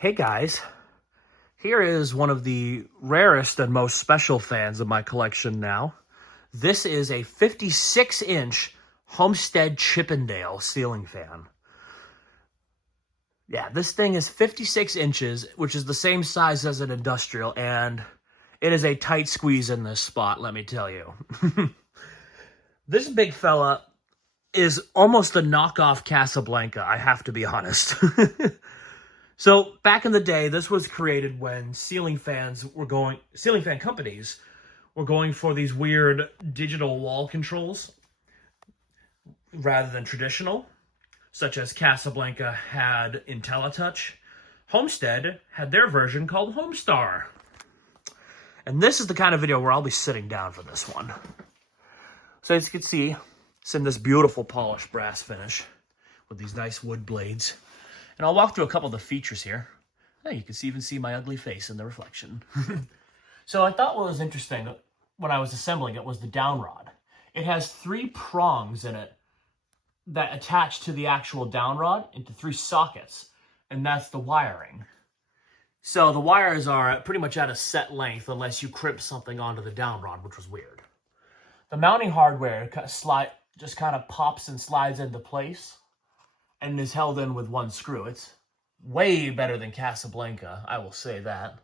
Hey guys, here is one of the rarest and most special fans of my collection now. This is a 56-inch Homestead Chippendale ceiling fan. Yeah, this thing is 56 inches, which is the same size as an industrial, and it is a tight squeeze in this spot, let me tell you. This big fella is almost a knockoff Casablanca, I have to be honest. So back in the day, this was created when ceiling fan companies were going for these weird digital wall controls rather than traditional, such as Casablanca had IntelliTouch. Homestead had their version called Homestar. And this is the kind of video where I'll be sitting down for this one. So as you can see, it's in this beautiful polished brass finish with these nice wood blades. And I'll walk through a couple of the features here. Hey, you can even see my ugly face in the reflection. So I thought what was interesting when I was assembling it was the downrod. It has 3 prongs in it that attach to the actual downrod into 3 sockets, and that's the wiring. So the wires are pretty much at a set length unless you crimp something onto the downrod, which was weird. The mounting hardware just kind of pops and slides into place and is held in with 1 screw. It's way better than Casablanca, I will say that.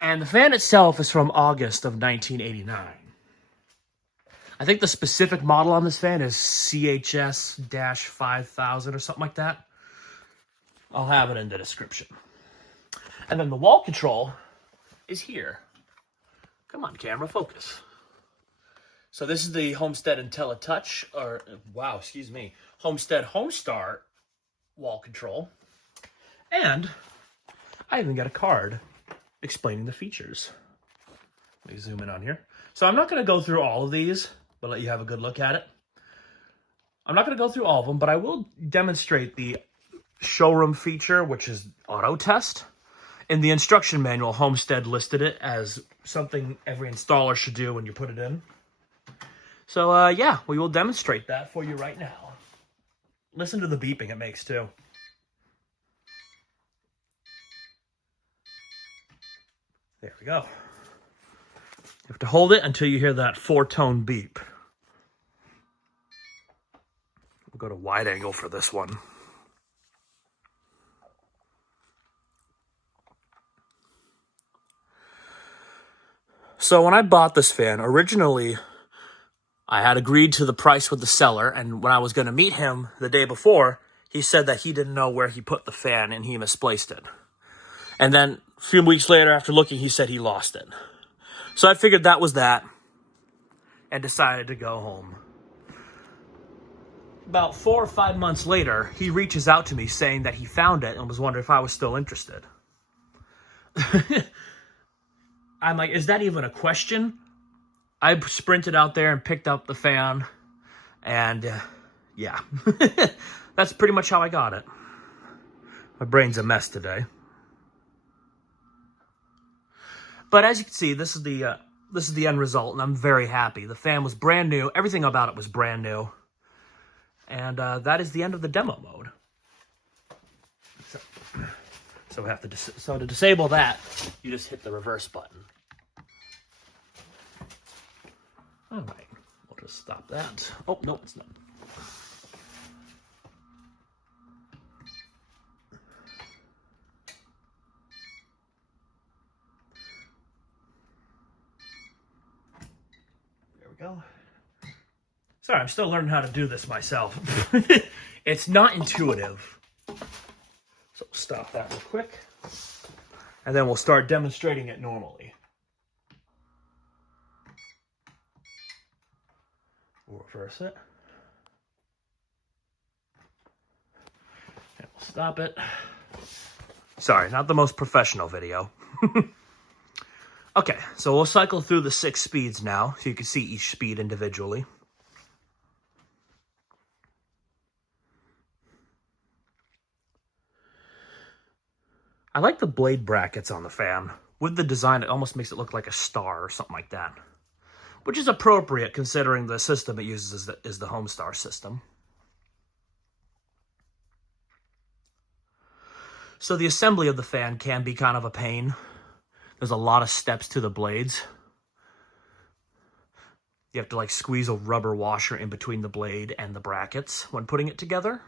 And the fan itself is from August of 1989. I think the specific model on this fan is CHS-5000 or something like that. I'll have it in the description. And then the wall control is here. Come on, camera, focus. So this is the Homestead IntelliTouch, Homestead Homestar wall control. And I even got a card explaining the features. Let me zoom in on here. So I'm not going to go through all of these, but let you have a good look at it. I'm not going to go through all of them, but I will demonstrate the showroom feature, which is auto test. In the instruction manual, Homestead listed it as something every installer should do when you put it in. So, yeah, we will demonstrate that for you right now. Listen to the beeping it makes, too. There we go. You have to hold it until you hear that 4-tone beep. We'll go to wide angle for this one. So when I bought this fan, originally I had agreed to the price with the seller, and when I was going to meet him the day before, he said that he didn't know where he put the fan and he misplaced it. And then a few weeks later, after looking, he said he lost it. So I figured that was that and decided to go home. About 4 or 5 months later, he reaches out to me saying that he found it and was wondering if I was still interested. I'm like, is that even a question? I sprinted out there and picked up the fan, and yeah, that's pretty much how I got it. My brain's a mess today. But as you can see, this is the end result, and I'm very happy. The fan was brand new. Everything about it was brand new. And that is the end of the demo mode. So we have to to disable that, you just hit the reverse button. All right, we'll just stop that. Oh, no, it's not. There we go. Sorry, I'm still learning how to do this myself. It's not intuitive. So we'll stop that real quick. And then we'll start demonstrating it normally. We'll reverse it. And we'll stop it. Sorry, not the most professional video. Okay, so we'll cycle through the 6 speeds now, so you can see each speed individually. I like the blade brackets on the fan. With the design, it almost makes it look like a star or something like that. Which is appropriate considering the system it uses is the Homestar system. So the assembly of the fan can be kind of a pain. There's a lot of steps to the blades. You have to like squeeze a rubber washer in between the blade and the brackets when putting it together.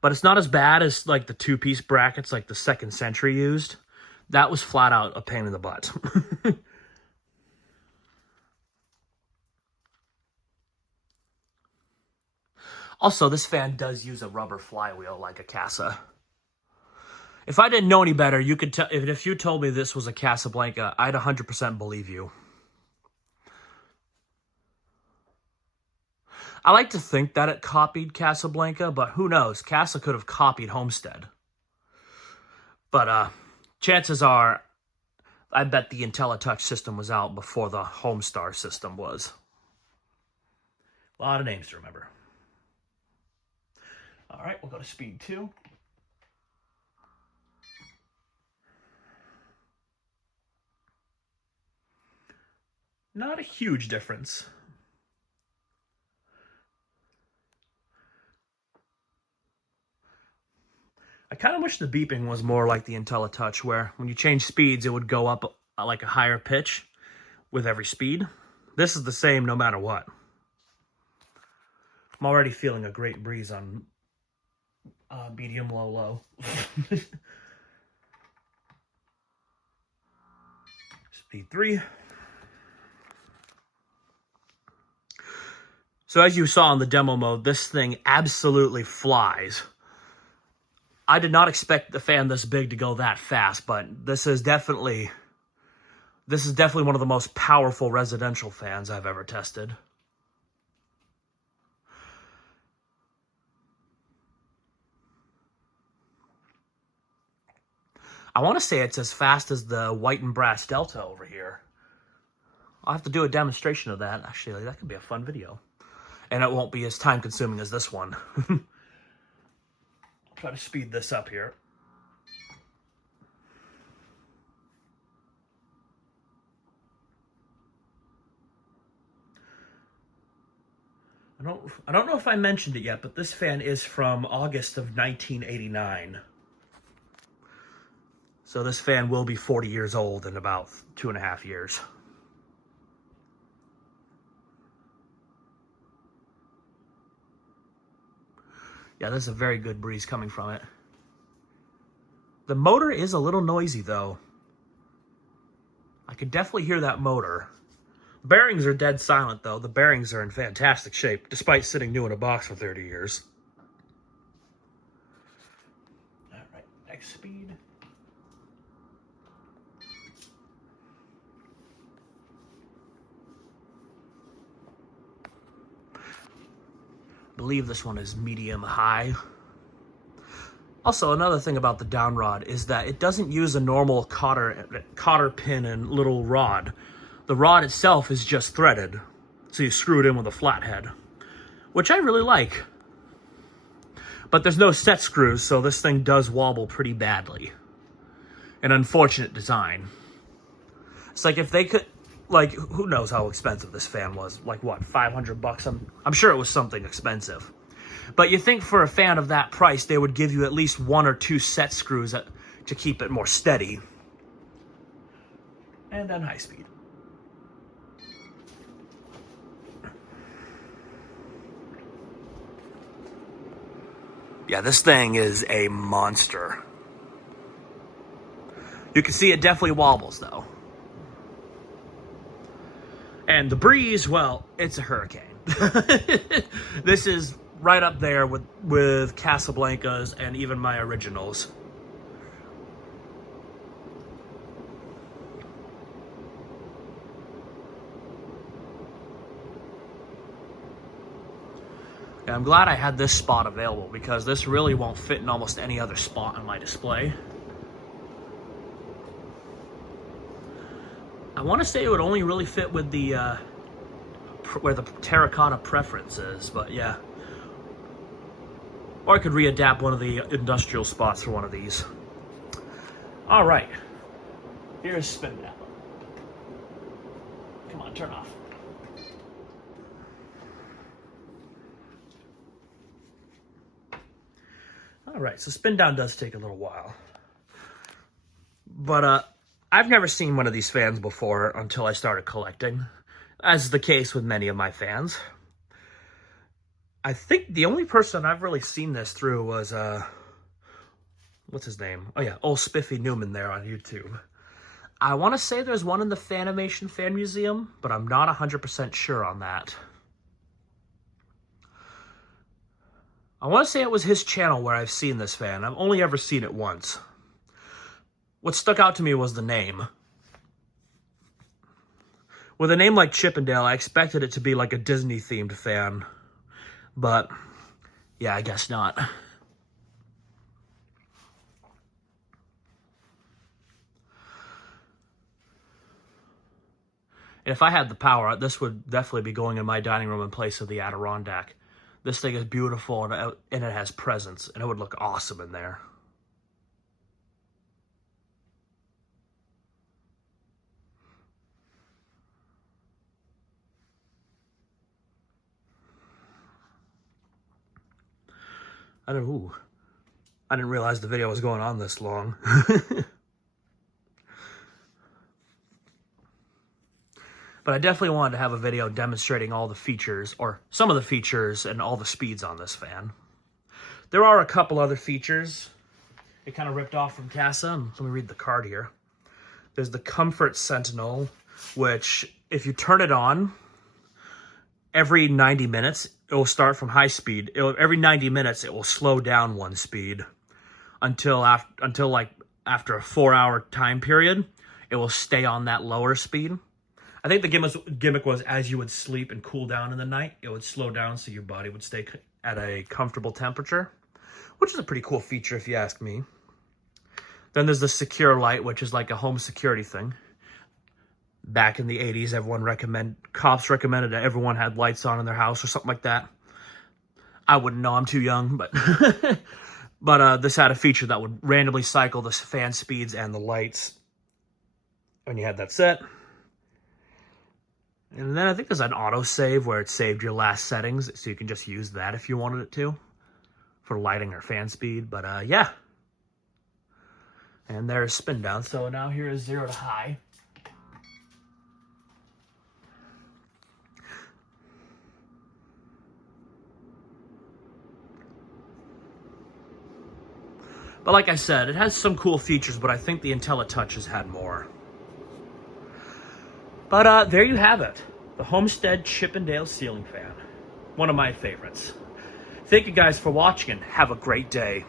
But it's not as bad as like the two-piece brackets like the 2nd Century used. That was flat out a pain in the butt. Also, this fan does use a rubber flywheel like a Casa. If I didn't know any better, you could tell. If you told me this was a Casablanca, I'd 100% believe you. I like to think that it copied Casablanca, but who knows? Casa could have copied Homestead. But chances are, I bet the IntelliTouch system was out before the Homestar system was. A lot of names to remember. All right, we'll go to speed 2. Not a huge difference. I kind of wish the beeping was more like the IntelliTouch, where when you change speeds, it would go up like a higher pitch with every speed. This is the same no matter what. I'm already feeling a great breeze on medium, low, low. Speed 3. So as you saw in the demo mode, this thing absolutely flies. I did not expect the fan this big to go that fast, but this is definitely one of the most powerful residential fans I've ever tested. I want to say it's as fast as the White and Brass Delta over here. I'll have to do a demonstration of that. Actually, that could be a fun video. And it won't be as time-consuming as this one. Try to speed this up here. I don't know if I mentioned it yet, but this fan is from August of 1989. So this fan will be 40 years old in about 2.5 years. Yeah, there's a very good breeze coming from it. The motor is a little noisy, though. I could definitely hear that motor. Bearings are dead silent, though. The bearings are in fantastic shape, despite sitting new in a box for 30 years. All right, next speed. I believe this one is medium high. Also, another thing about the down rod is that it doesn't use a normal cotter pin and little rod. The rod itself is just threaded, so you screw it in with a flathead, which I really like. But there's no set screws, so this thing does wobble pretty badly. An unfortunate design. It's like if they could, like, who knows how expensive this fan was? Like what, $500? I'm sure it was something expensive. But you think for a fan of that price, they would give you at least 1 or 2 set screws to keep it more steady. And then high speed. Yeah, this thing is a monster. You can see it definitely wobbles, though. And the breeze, well, it's a hurricane. This is right up there with Casablancas and even my originals. And I'm glad I had this spot available because this really won't fit in almost any other spot on my display. I want to say it would only really fit with the where the terracotta preference is, but yeah. Or I could readapt one of the industrial spots for one of these. All right, here's Chippendale. Come on, turn off. All All right, so spin down does take a little while. But I've never seen one of these fans before until I started collecting, as is the case with many of my fans. I think the only person I've really seen this through was, what's his name? Oh yeah, old Spiffy Newman there on YouTube. I want to say there's one in the Fanimation Fan Museum, but I'm not 100% sure on that. I want to say it was his channel where I've seen this fan. I've only ever seen it once. What stuck out to me was the name. With a name like Chippendale, I expected it to be like a Disney-themed fan. But, yeah, I guess not. And if I had the power, this would definitely be going in my dining room in place of the Adirondack. This thing is beautiful, and it has presence, and it would look awesome in there. I didn't realize the video was going on this long. But I definitely wanted to have a video demonstrating all the features, or some of the features, and all the speeds on this fan. There are a couple other features. It kind of ripped off from Casa, and let me read the card here. There's the Comfort Sentinel, which, if you turn it on, every 90 minutes, it will start from high speed. Every 90 minutes, it will slow down one speed until after a 4-hour time period, it will stay on that lower speed. I think the gimmick was as you would sleep and cool down in the night, it would slow down so your body would stay at a comfortable temperature, which is a pretty cool feature if you ask me. Then there's the Secure Light, which is like a home security thing. Back in the 80s, cops recommended that everyone had lights on in their house or something like that. I wouldn't know, I'm too young, but but this had a feature that would randomly cycle the fan speeds and the lights when you had that set. And then I think there's an autosave where it saved your last settings, so you can just use that if you wanted it to for lighting or fan speed. But yeah. And there's spin down. So now here is 0 to high. But like I said, it has some cool features, but I think the IntelliTouch has had more. But there you have it. The Homestead Chippendale ceiling fan. One of my favorites. Thank you guys for watching and have a great day.